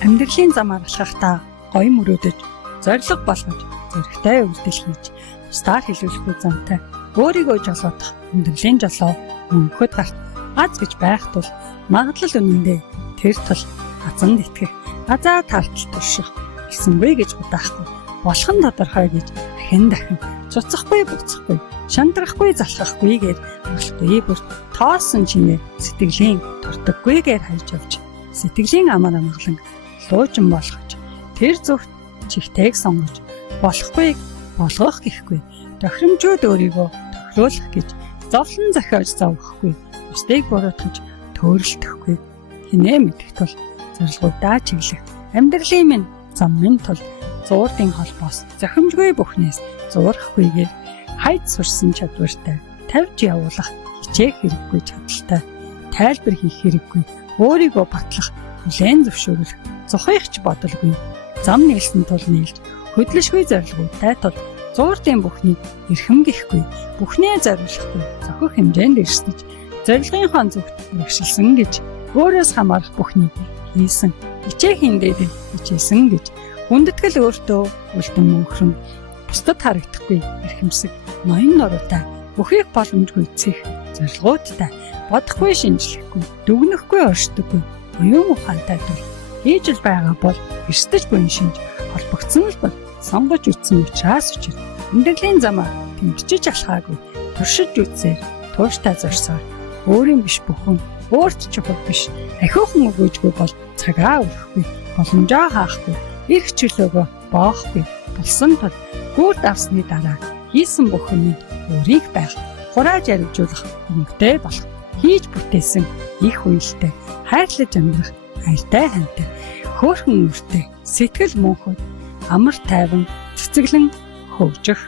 Амьдралын замаар алхахдаа гоё мөрөөдөж, зориг болгож, зөрөгтэй үйлдэл хийж, бусдаар хэлүүлэхгүй замтай өөрийгөө жолоодох амьдралын жолоо мөнхөд гарт аз гэж байх тул магадлал үнэндээ тэр тул азанд итгэх, азаа тартал турших гэсэнгүй гэж удаахгүй, болох нь тодорхой гэж дахин цуцахгүй буцахгүй, шантрахгүй залхахгүйгээр болохгүй бүр тоосон чинээ сэтгэлийн дуртаггүйгээр хайж явж, сэтгэлийн амар амгалан луужин болгож, тэр зөвхт чихтэйг сонгож, болохгүй болгох гэхгүй, тохиромжууд өөрийгөө тохируулах гэж зовлон зохиож зовхгүй, бусдыг буруутгаж төөрөлдөхгүй, хинээ мэдэх тул зорилгуудаа чиглэх, амьдралын минь зам минь тул зуурдын холбоос зохимжгүй бүхнээс зуурхгүйгээр хайд сурсан чадвартай, тавьж явуулах хичээх хэрэггүй чадaltaй, тайлбар хийх хэрэггүй, өөрийгөө батлах, хүлээн зөвшөөрөх, зохиохч бодолгүй, зам нийлсэн тул нийлж, хөдлөшгүй зорилгуудтай тул зуурдын бүхнийг эрхэм гэхгүй, бүхнээ зориулахгүй, зохих хэмжээнд ирсэж, зорилгынхоо зөвхт өргөшилсөн гэж, өөрөөс хамаарах бүхнийг хийсэн, хичээхийн дээрээ хичээсэн гэж, хүндэтгэл өөртөө үлдэн мөнхрөн, бусдад харагдахгүй эрхэмсэг, ноён нуруутай, бүхийг боломжгүй эцэх, зорилгуудтай, бодохгүй шинжлэхгүй, дүгнэхгүй оршдоггүй, оюун ухаантай тул хийж л байгаа бол эрсдэж буйн шинж холбогдсон л бол сонгож үтсэн учраас амьдралын замаа тэмчиж алхаагүй, туршиж үтсээр тууштай зорсоор өөрийн биш бүхэн, өөрт чухал биш ахиухан өгөөжгүй бол цагаа өрөхгүй, боломжоо хаахгүй, эрх чөлөөгөө боохгүй, болсон тул гүрд авсны дараа хийсэн бүхэн нь өөрийг байх, хурааж аривжуулах, өнгөтэй болох, хийж бүтээсэн их үелтэй, хайрлаж амьдрах, хайртай хантай, хөөрхөн үртэй, сэтгэл мөнхөд, амар тайван, цэцэглэн хөвжих.